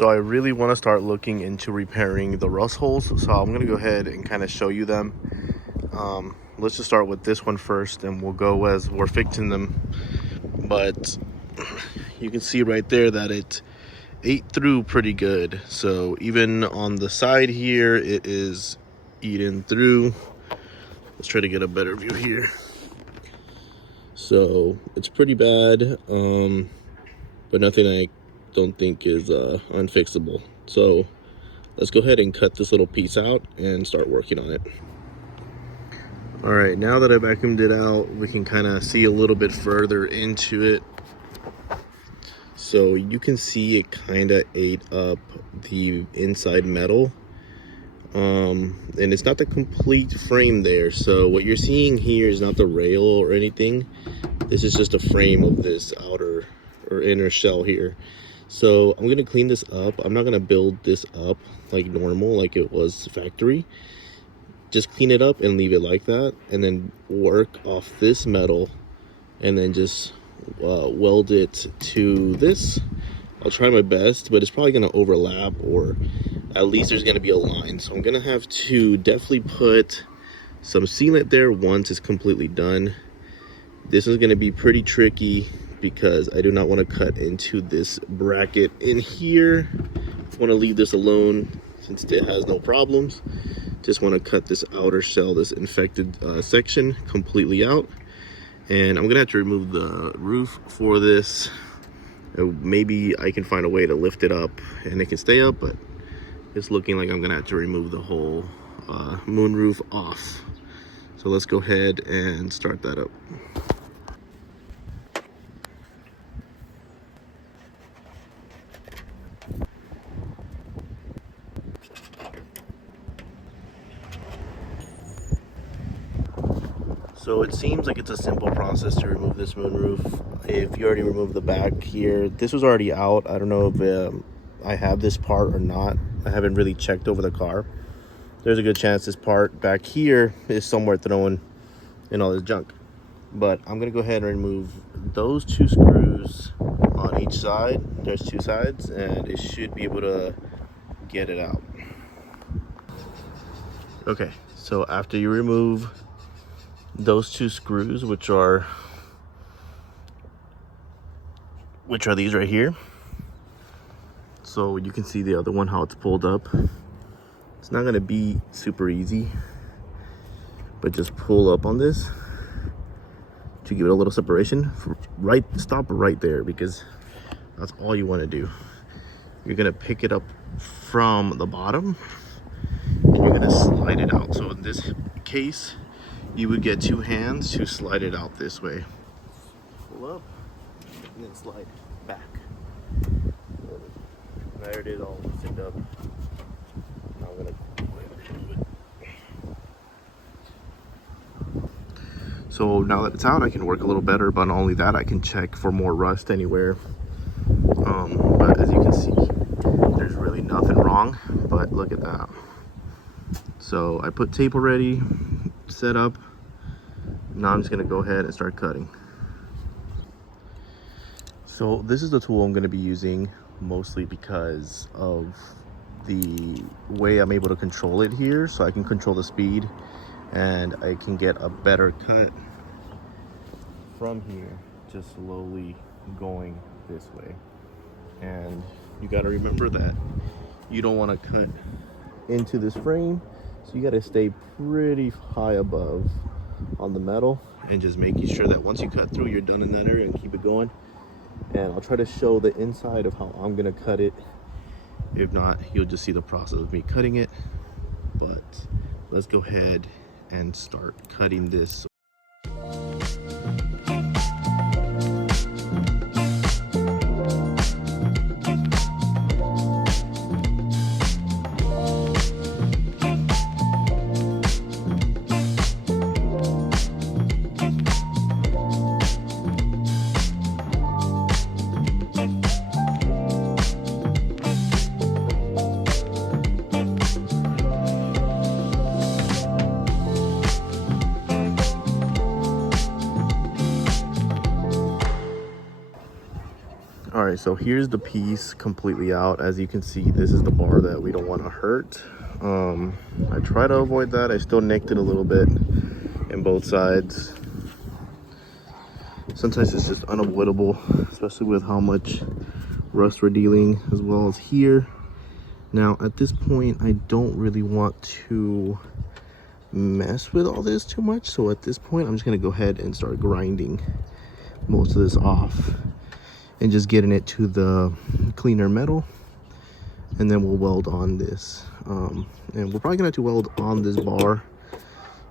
So I really want to start looking into repairing the rust holes. So I'm going to go ahead and kind of show you them. Let's just start with this one first and we'll go as we're fixing them. But you can see right there that it ate through pretty good. So even on the side here, it is eaten through. Let's try to get a better view here. So it's pretty bad, but nothing I don't think is unfixable. So let's go ahead and cut this little piece out and start working on it. All right, now that I vacuumed it out, we can kind of see a little bit further into it. So you can see it kind of ate up the inside metal. And it's not the complete frame there. So what you're seeing here is not the rail or anything. This is just a frame of this outer or inner shell here. So I'm gonna clean this up. I'm not gonna build this up like normal, like it was factory. Just clean it up and leave it like that, and then work off this metal and then just weld it to this. I'll try my best, but it's probably gonna overlap, or at least there's gonna be a line. So I'm gonna have to definitely put some sealant there once it's completely done. This is gonna be pretty tricky because I do not want to cut into this bracket in here. I want to leave this alone since it has no problems. Just want to cut this outer shell, this infected section, completely out. And I'm gonna have to remove the roof for this. Maybe I can find a way to lift it up and it can stay up, but it's looking like I'm gonna have to remove the whole moon roof off. So let's go ahead and start that up. So it seems like it's a simple process to remove this moonroof. If you already removed the back here, this was already out. I don't know if I have this part or not. I haven't really checked over the car. There's a good chance this part back here is somewhere thrown in all this junk. But I'm gonna go ahead and remove those two screws on each side. There's two sides, and it should be able to get it out. Okay, so after you remove those two screws, which are these right here, so you can see the other one, how it's pulled up. It's not going to be super easy, but just pull up on this to give it a little separation. Stop right there, because that's all you want to do. You're going to pick it up from the bottom and you're going to slide it out. So in this case, you would get two hands to slide it out this way. Pull up and then slide back. There it is, all loosened up. Now I'm gonna remove it. So now that it's out, I can work a little better, but not only that, I can check for more rust anywhere. But as you can see, there's really nothing wrong, but look at that. So I put tape already set up. Now I'm just gonna go ahead and start cutting. So this is the tool I'm gonna be using mostly because of the way I'm able to control it here. So I can control the speed and I can get a better cut from here, just slowly going this way. And you got to remember that you don't want to cut into this frame, so you got to stay pretty high above on the metal and just making sure that once you cut through, you're done in that area, and keep it going. And I'll try to show the inside of how I'm gonna cut it. If not, you'll just see the process of me cutting it. But let's go ahead and start cutting this. right, so here's the piece completely out. As you can see, this is the bar that we don't want to hurt. I try to avoid that. I still nicked it a little bit in both sides. Sometimes it's just unavoidable, especially with how much rust we're dealing, as well as here. Now at this point, I don't really want to mess with all this too much, so at this point I'm just going to go ahead and start grinding most of this off and just getting it to the cleaner metal, and then we'll weld on this. And we're probably gonna have to weld on this bar.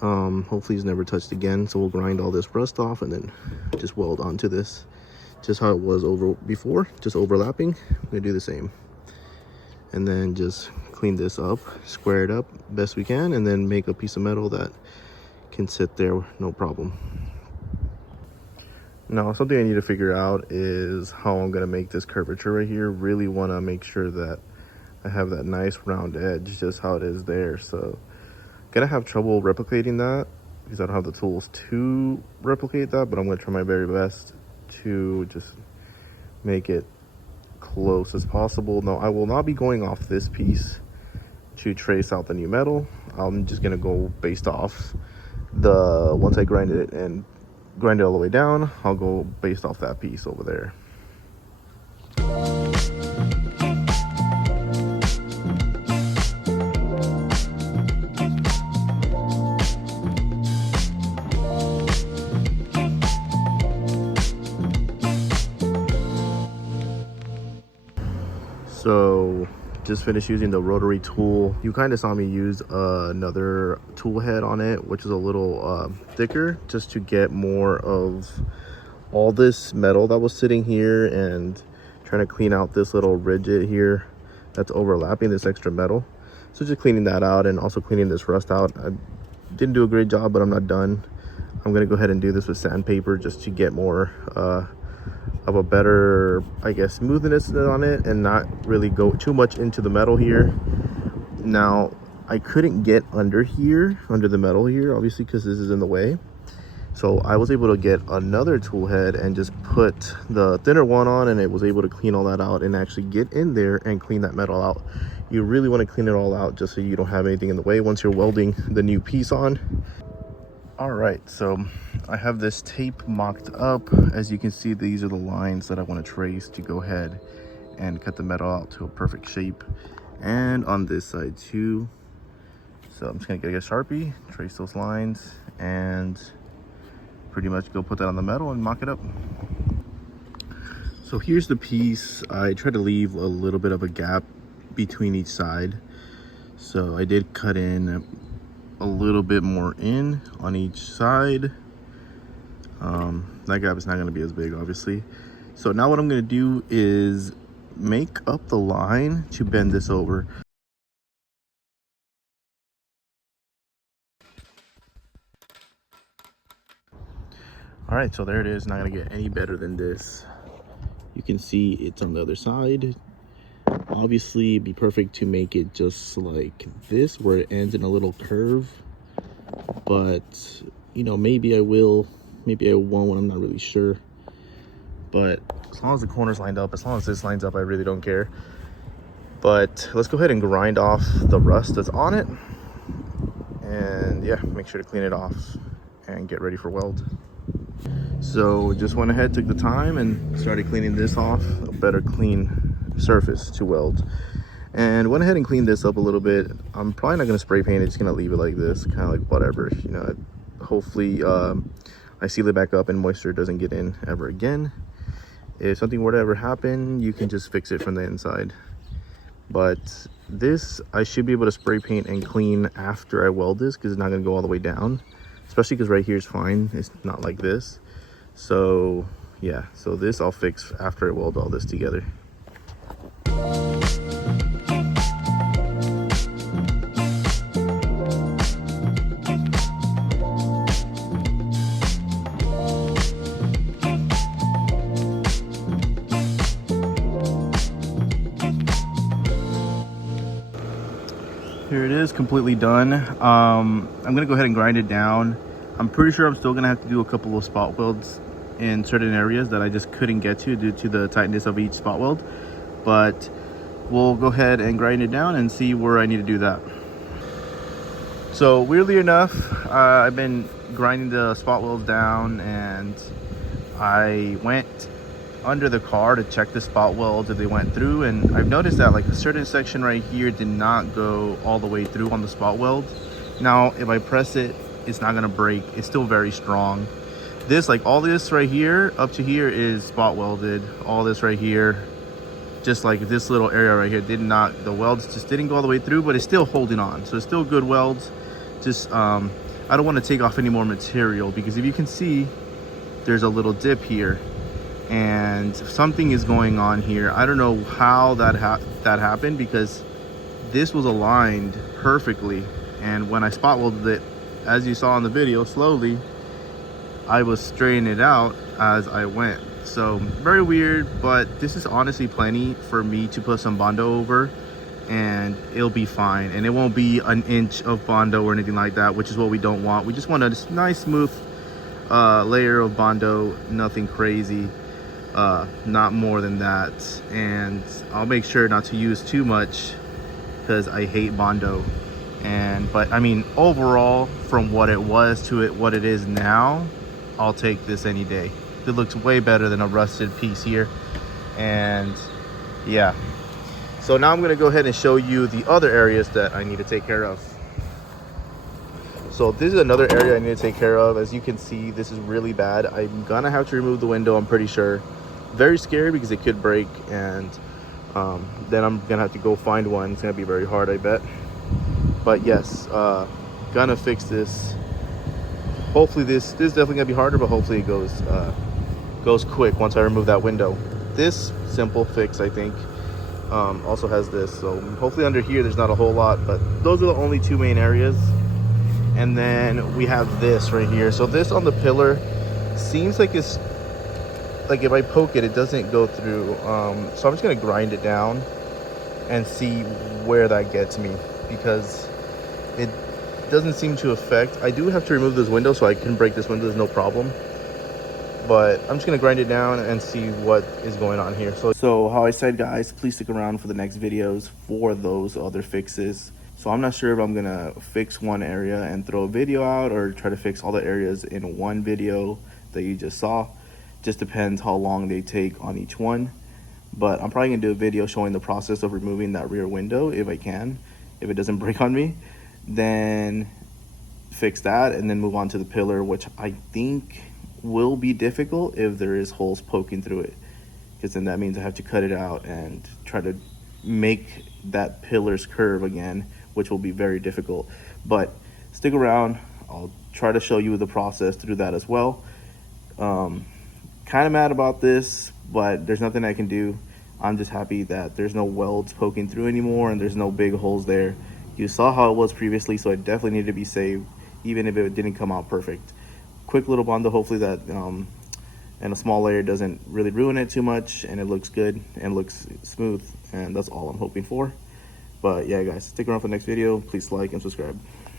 Hopefully it's never touched again, so we'll grind all this rust off and then just weld onto this, just how it was over before, just overlapping. We're gonna do the same, and then just clean this up, square it up best we can, and then make a piece of metal that can sit there no problem. Now, something I need to figure out is how I'm gonna make this curvature right here. Really wanna make sure that I have that nice round edge, just how it is there. So gonna have trouble replicating that because I don't have the tools to replicate that, but I'm gonna try my very best to just make it close as possible. No, I will not be going off this piece to trace out the new metal. I'm just gonna go based off the, once I grind it and grind it all the way down, I'll go based off that piece over there. So just finished using the rotary tool. You kind of saw me use another tool head on it, which is a little thicker, just to get more of all this metal that was sitting here and trying to clean out this little ridge here that's overlapping this extra metal. So just cleaning that out and also cleaning this rust out. I didn't do a great job, but I'm not done. I'm gonna go ahead and do this with sandpaper just to get more of a better, I guess, smoothness on it and not really go too much into the metal here. Now, I couldn't get under here, under the metal here, obviously, because this is in the way. So I was able to get another tool head and just put the thinner one on, and it was able to clean all that out and actually get in there and clean that metal out. You really want to clean it all out just so you don't have anything in the way once you're welding the new piece on. All right, so I have this tape mocked up. As you can see, these are the lines that I want to trace to go ahead and cut the metal out to a perfect shape. And on this side too. So I'm just gonna get a Sharpie, trace those lines, and pretty much go put that on the metal and mock it up. So here's the piece. I tried to leave a little bit of a gap between each side. So I did cut in a little bit more in on each side. That gap is not going to be as big, obviously. So now what I'm going to do is make up the line to bend this over. All right, so there it is. Not going to get any better than this. You can see it's on the other side. Obviously, it'd be perfect to make it just like this, where it ends in a little curve. But, you know, maybe I will, maybe I won't, I'm not really sure. But as long as the corners lined up, as long as this lines up, I really don't care. But let's go ahead and grind off the rust that's on it. And yeah, make sure to clean it off and get ready for weld. So just went ahead, took the time and started cleaning this off, a better clean surface to weld. And went ahead and cleaned this up a little bit. I'm probably not gonna spray paint it, just gonna leave it like this, kind of like whatever, you know. Hopefully I seal it back up and moisture doesn't get in ever again. If something were to ever happen, you can just fix it from the inside. But this, I should be able to spray paint and clean after I weld this, because it's not gonna go all the way down, especially because right here is fine, it's not like this. So yeah, so this I'll fix after I weld all this together. Here it is, completely done. I'm gonna go ahead and grind it down. I'm pretty sure I'm still gonna have to do a couple of spot welds in certain areas that I just couldn't get to due to the tightness of each spot weld. But we'll go ahead and grind it down and see where I need to do that. So weirdly enough, I've been grinding the spot welds down, and I went under the car to check the spot welds if they went through, and I've noticed that like a certain section right here did not go all the way through on the spot weld. Now if I press it, it's not gonna break. It's still very strong. This, like all this right here up to here, is spot welded. All this right here, just like this little area right here, did not, the welds just didn't go all the way through, but it's still holding on. So it's still good welds. Just I don't want to take off any more material, because if you can see, there's a little dip here and something is going on here. I don't know how that happened, because this was aligned perfectly, and when I spot welded it, as you saw in the video, slowly I was straightening it out as I went. So very weird, but this is honestly plenty for me to put some Bondo over, and it'll be fine, and it won't be an inch of Bondo or anything like that, which is what we don't want. We just want a nice smooth layer of Bondo, nothing crazy, not more than that. And I'll make sure not to use too much, because I hate Bondo. But I mean, overall, from what it was to what it is now, I'll take this any day. It looks way better than a rusted piece here. And yeah, so now I'm gonna go ahead and show you the other areas that I need to take care of. So this is another area I need to take care of. As you can see, this is really bad. I'm gonna have to remove the window, I'm pretty sure. Very scary, because it could break, and then I'm gonna have to go find one. It's gonna be very hard, I bet. But yes, gonna fix this. Hopefully this is definitely gonna be harder, but hopefully it goes quick once I remove that window. This simple fix, I think, also has this. So hopefully under here there's not a whole lot, but those are the only two main areas. And then we have this right here. So this on the pillar seems like it's like, if I poke it, it doesn't go through. So I'm just gonna grind it down and see where that gets me, because it doesn't seem to affect. I do have to remove this window, so I can break this window, there's no problem. But I'm just gonna grind it down and see what is going on here. So how I said, guys, please stick around for the next videos for those other fixes. So I'm not sure if I'm gonna fix one area and throw a video out, or try to fix all the areas in one video that you just saw. Just depends how long they take on each one. But I'm probably gonna do a video showing the process of removing that rear window if I can, if it doesn't break on me. Then fix that, and then move on to the pillar, which I think will be difficult if there is holes poking through it, because then that means I have to cut it out and try to make that pillar's curve again, which will be very difficult. But stick around, I'll try to show you the process through that as well. Kind of mad about this, but there's nothing I can do. I'm just happy that there's no welds poking through anymore, and there's no big holes there. You saw how it was previously, so it definitely needed to be saved, even if it didn't come out perfect. Quick little Bondo, hopefully that and a small layer doesn't really ruin it too much, and it looks good and looks smooth, and that's all I'm hoping for. But yeah, guys, stick around for the next video. Please like and subscribe.